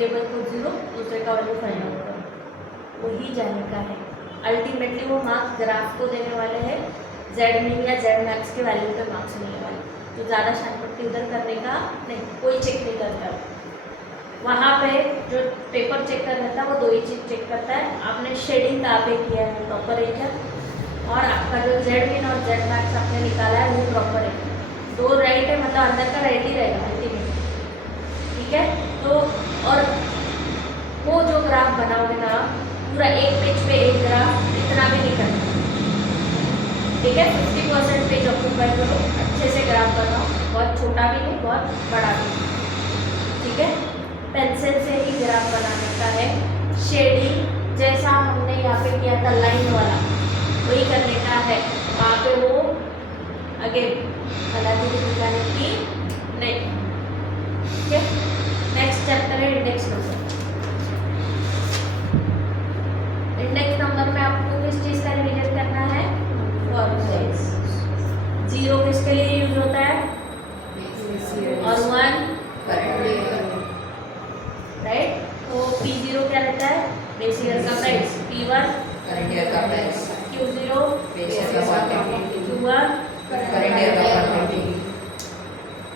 Table को 0, दूसरे का वैल्यू फाइंड आउट करो, वही जाने का है। अल्टीमेटली वो मार्क्स ग्राफ को देने वाले हैं, जेड मिन या जेड मैक्स के वैल्यू पे मार्क्स मिलने वाले। तो ज़्यादा शानपट्टी उधर करने का नहीं, कोई चेक नहीं करता। वहाँ पे जो पेपर चेक कर रहा था वो दो ही चीज़ चेक करता है, आपने शेडिंग कहाँ पे किया है प्रॉपर है क्या, और आपका जो जेड मिन और जेड मैक्स आपने निकाला है वो प्रॉपर है। दो राइट है मतलब अंदर का राइट ही रहेगा अल्टीमेटली, ठीक है। तो और वो जो ग्राफ बनाओगे ना पूरा एक पेज पे एक ग्राफ, इतना भी नहीं करना, ठीक है। 50% पेज ऑक्यूपाई करो, अच्छे से ग्राफ बनाओ, बहुत छोटा भी नहीं बहुत बड़ा भी नहीं, ठीक है। पेंसिल से ही ग्राफ बनाने का है, शेडिंग जैसा हमने यहाँ पे किया था लाइन वाला वही करने का है। वहाँ पे वो अगेन गलती दिखाने की नहीं, ठीक है। नेक्स्ट चैप्टर है इंडेक्स नंबर। इंडेक्स नंबर में आपको किस चीज़ का रिवीजन करना है, फॉर्मूलाज। 0 किसके लिए यूज होता है और 1 राइट। तो P0 क्या रहता है, बेस ईयर का प्राइस, P1 करंट ईयर का प्राइस, Q0 बेस ईयर का क्वांटिटी, Q1 करंट ईयर का क्वांटिटी।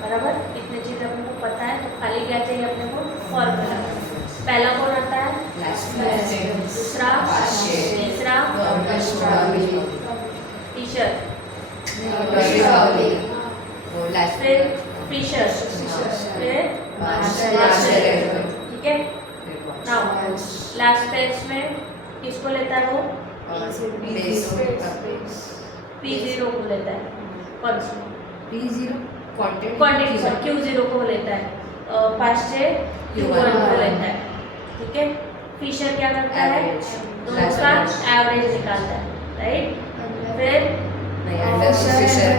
बराबर। इतने चीज़ अपने को पता है, तो खाली क्या चाहिए अपने को, फॉर्मूला। पहला कौन आता है, दूसरा, तीसरा टीचर, फिर फिशर, फिर मार्शल, ठीक है। नाउ लास्ट पेज में किसको लेता है वो, P0 को लेता है, क्वांटिटी पर Q0 को लेता है, पास्चे Q1 को लेता है, ठीक है। फिशर क्या करता है, दोनों का एवरेज निकालता है, राइट। फिर फिशर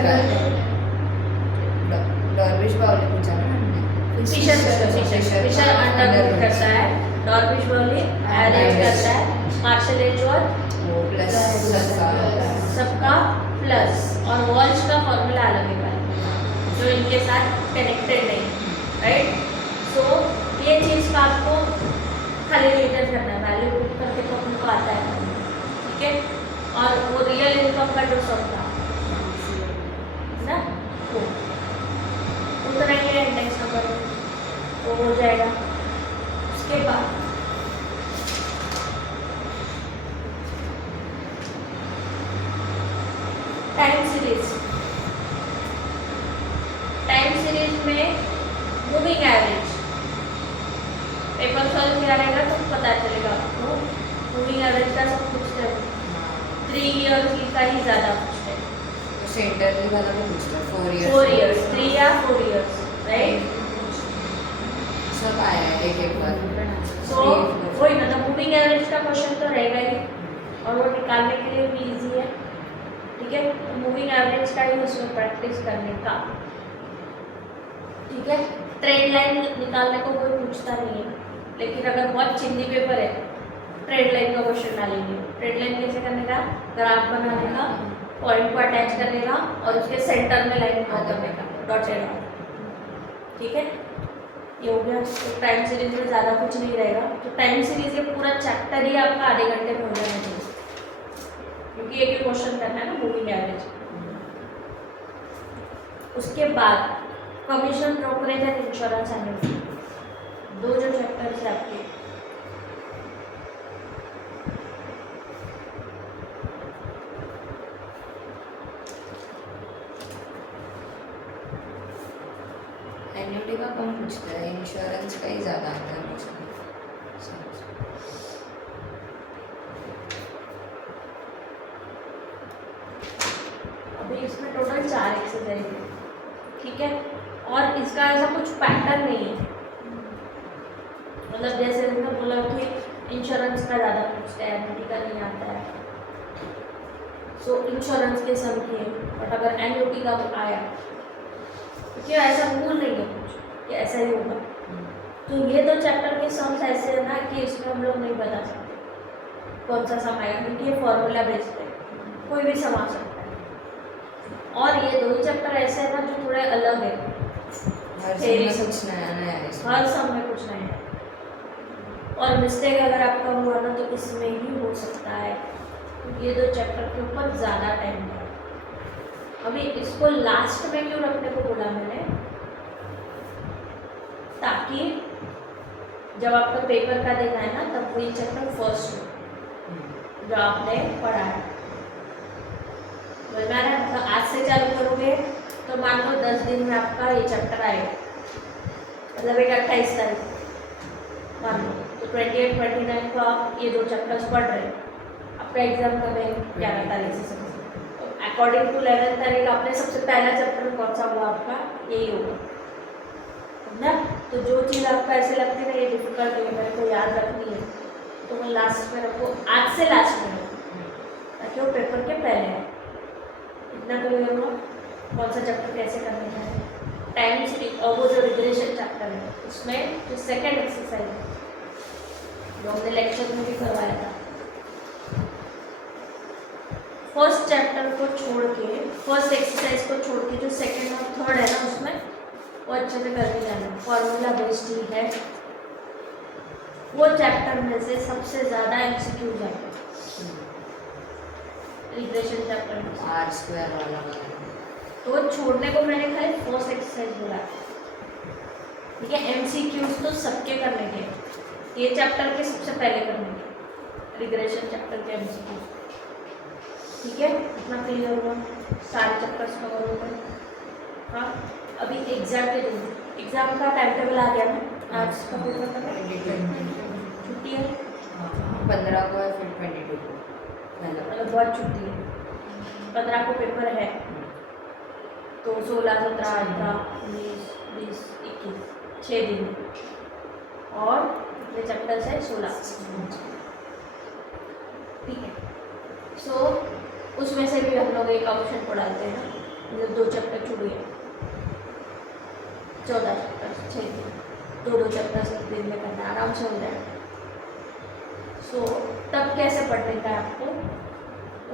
अंडर करता है, डॉर्विश बाउली एवरेज करता है, मार्शल एज और सबका प्लस, और वॉल्श का फॉर्मूला अलग है जो इनके साथ कनेक्टेड नहीं, राइट। सो ये चीज़ का आपको खाली रिवीजन करना है, वैल्यू पुट करके तो अपने को आता है, ठीक है। और वो रियल इनकम का जो सब था ना वो उतना ही है इंडेक्स नंबर में, वो हो जाएगा। उसके बाद टाइम सीरीज, टाइम सीरीज में मूविंग एवरेज पेपर सॉल्व किया रहेगा तो पता चलेगा आपको। मूविंग एवरेज का सब पूछते हैं, 3 ईयर्स का ही ज़्यादा पूछते हैं, सेंटर वाला भी पूछता है 4 ईयर्स, 3 या 4 ईयर्स, राइट। सब आया है एक बार। सो वही मतलब मूविंग एवरेज का क्वेश्चन तो रहेगा ही, और वो निकालने के लिए भी इजी है, ठीक है। तो मूविंग एवरेज का ही उसमें प्रैक्टिस करने का, ठीक है। ट्रेंड लाइन निकालने को कोई पूछता नहीं है, लेकिन अगर बहुत चिंदी पेपर है ट्रेंड लाइन का क्वेश्चन डालेंगे। ट्रेंड लाइन कैसे करने का, ग्राफ बनाने का, पॉइंट को अटैच करने का और उसके सेंटर में लाइन ड्रॉ करने का, डॉटेड लाइन, ठीक है। ये हो गया। तो टाइम सीरीज में ज़्यादा कुछ नहीं रहेगा, तो टाइम सीरीज ये पूरा चैप्टर ही आपका आधे घंटे में हो जाना चाहिए, क्योंकि एक ही क्वेश्चन करना है ना मूविंग एवरेज। उसके बाद commission, brokerage and insurance annual, दो जो चैप्टर्स है आपके, एन्युटी का कम पूछता है, इंश्योरेंस का ही ज़्यादा आता है मुझे। अभी इसमें टोटल 4 एक्सरसाइज है, ठीक है। और इसका ऐसा कुछ पैटर्न नहीं है, मतलब जैसे मैंने बोला कि इंश्योरेंस का ज़्यादा पूछता है, एन्युटी का नहीं आता है। सो इंश्योरेंस के सम किए, बट अगर एन्युटी का आया, क्योंकि ऐसा रूल नहीं है कुछ कि ऐसा ही होगा। तो ये दो चैप्टर के सम्स ऐसे है ना कि इसमें हम लोग नहीं बता सकते कौन सा सम आएगा, क्योंकि ये फॉर्मूला बेस्ड है, कोई भी सम आ सकता है। और ये दो चैप्टर ऐसे है ना जो थोड़े अलग है, हर समय कुछ नया नया है इसमें। हर सम में कुछ नया है। और मिस्टेक अगर आपका हुआ ना तो इसमें ही हो सकता है, क्योंकि ये 2 चैप्टर के ऊपर ज़्यादा टाइम है। अभी इसको लास्ट में क्यों रखने को बोला मैंने, ताकि जब आपका पेपर का दिन है ना तब वो ये चैप्टर फर्स्ट हो जो आपने पढ़ा है। मतलब आज से चालू करोगे तो मान लो 10 दिन में आपका ये चैप्टर आएगा, मतलब एक 28 तारीख मान लो, तो 28 29 को आप ये 2 चैप्टर्स पढ़ रहे हो, आपका एग्जाम कब है 11 तारीख से समझ, तो अकॉर्डिंग टू 11 तारीख आपने सबसे पहला चैप्टर कौन सा हुआ आपका, यही होगा ना। तो जो चीज़ आपको ऐसे लगती है ना ये डिफिकल्ट है मेरे को याद रखनी है, तो मैं लास्ट में रखो, आज से लास्ट में रखो, ताकि वो पेपर के पहले है। इतना क्लियर हुआ कौन सा चैप्टर कैसे करने का है। टाइम और वो जो रिग्रेशन चैप्टर है उसमें जो सेकेंड एक्सरसाइज है जो हमने लेक्चर में भी करवाया था, फर्स्ट चैप्टर को छोड़ के, फर्स्ट एक्सरसाइज को छोड़ के जो सेकेंड और थर्ड है ना उसमें वो अच्छे से करके जाना। फॉर्मूला बेस्ड ही है, वो चैप्टर में से सबसे ज़्यादा एमसीक्यूज है रिग्रेशन चैप्टर में। R² वाला तो छोड़ने को मैंने खाली फर्स्ट एक्सरसाइज बोला, ठीक है। एमसीक्यूज तो सबके करने के, ये चैप्टर के सबसे पहले करने के, रिग्रेशन चैप्टर के एमसीक्यूज, ठीक है। इतना क्लियर हुआ, सारे चैप्टर्स कवर हो गए। हाँ, अभी एग्जाम के दिन, एग्जाम का टाइम टेबल आ गया ना, आज का पेपर का छुट्टी है 15 को है, फिर 22 को, मतलब बहुत छुट्टी है। 15 को पेपर है तो 16 17 18 19 20 21 6 दिन, और ये चैप्टर है 16, ठीक है। सो उसमें से भी हम लोग एक ऑप्शन पढ़ाते हैं ना, मतलब 2 चैप्टर छूट गए, 14 चैप्टर 6 दिन, 2 चैप्टर एक दिन में करना आराम से हो जाएगा। सो तब कैसे पढ़ने का है आपको,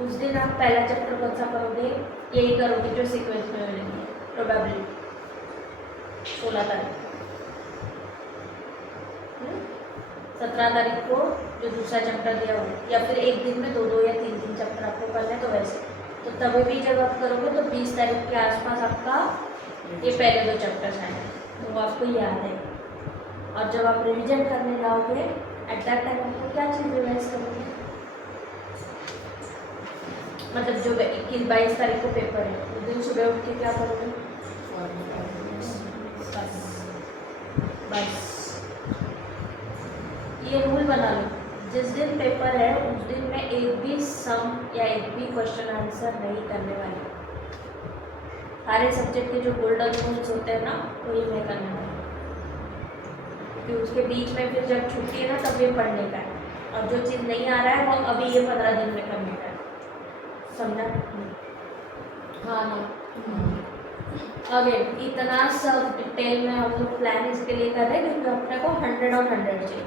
उस दिन आप पहला चैप्टर कौन सा करोगे, यही करोगे जो सीक्वेंस में मिलेंगे प्रोबेबली 16 तारीख, 17 तारीख को जो दूसरा चैप्टर दिया हो, या फिर एक दिन में 2 या 3 चैप्टर आपको करना है तो वैसे, तो तभी भी जब आप करोगे तो 20 तारीख के आसपास आपका ये पहले 2 चैप्टर्स आएंगे, तो वो आपको याद है। और जब आप रिविजन करने जाओगे एट दैट टाइम आपको क्या चीज़ रिवाइज करोगे, मतलब जो 21-22 तारीख को पेपर है उस दिन सुबह उठ के क्या करोगे, बस ये रूल बना लो, जिस दिन पेपर है उस दिन मैं एक भी सम या एक भी क्वेश्चन आंसर नहीं करने वाली। सारे सब्जेक्ट के जो गोल्डन रूल्स होते हैं ना वही मैं करने वाली, क्योंकि उसके बीच में फिर जब छुट्टी है ना तब ये पढ़ने का है, और जो चीज़ नहीं आ रहा है वो अभी ये 15 दिन में करने का है, समझा। हाँ ना, अगेन इतना सब डिटेल में हम लोग प्लान इसके लिए कर रहे हैं क्योंकि अपने को 100 और 100 चाहिए,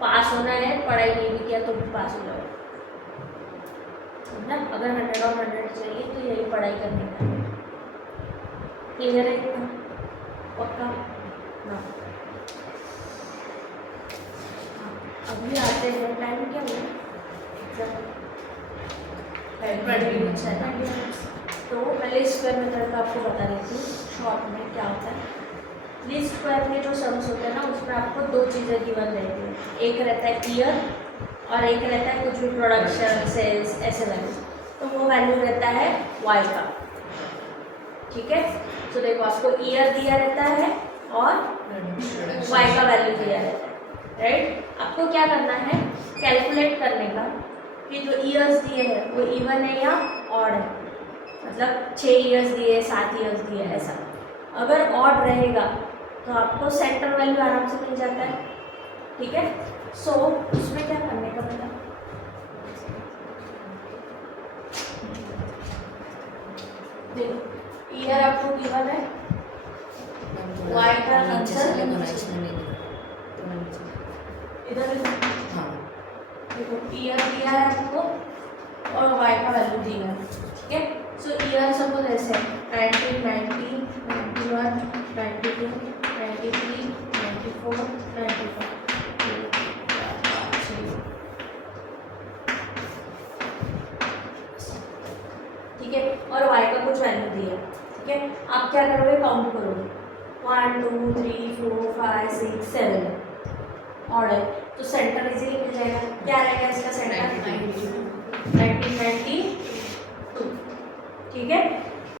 पास होना है, पढ़ाई नहीं भी किया तो भी पास हो जाओ, समझा। अगर 100 और 100 चाहिए तो यही पढ़ाई करने का है, क्लियर है इतना पक्का ना। अभी आते हैं, टाइम क्या हुआ, 20 मिनट्स है ना। तो पहले स्क्वायर मेथड का आपको बता देती हूँ शॉर्ट में क्या होता है। लीस्ट स्क्वायर में जो सम्स होते हैं ना उसमें आपको 2 चीज़ें गिवन रहती है, एक रहता है ईयर और एक रहता है कुछ भी प्रोडक्शन सेल्स ऐसे वैल्यू, तो वो वैल्यू रहता है वाई का, ठीक है। तो देखो आपको ईयर दिया रहता है और वाई का वैल्यू दिया रहता है, राइट। आपको क्या करना है, कैलकुलेट करने का कि जो ईयर्स दिए हैं वो इवन है या ऑड है, मतलब 6 ईयर्स दिए 7 ईयर्स दिए ऐसा। अगर ऑड रहेगा तो आपको सेंटर वैल्यू आराम से मिल जाता है, ठीक है। सो उसमें क्या करने का पता, देखो ईयर आपको गिवन है, वाई का आंसर इधर देखो ईयर दिया है आपको और वाई का वैल्यू दिया है, ठीक है। सो ईयर सपोज ऐसे 1990 91 92 93 94 95 है, आप क्या करोगे, काउंट करोगे 1 2 3 4 5 6 7 ऑर्डर, तो सेंटर इजीली मिल जाएगा। क्या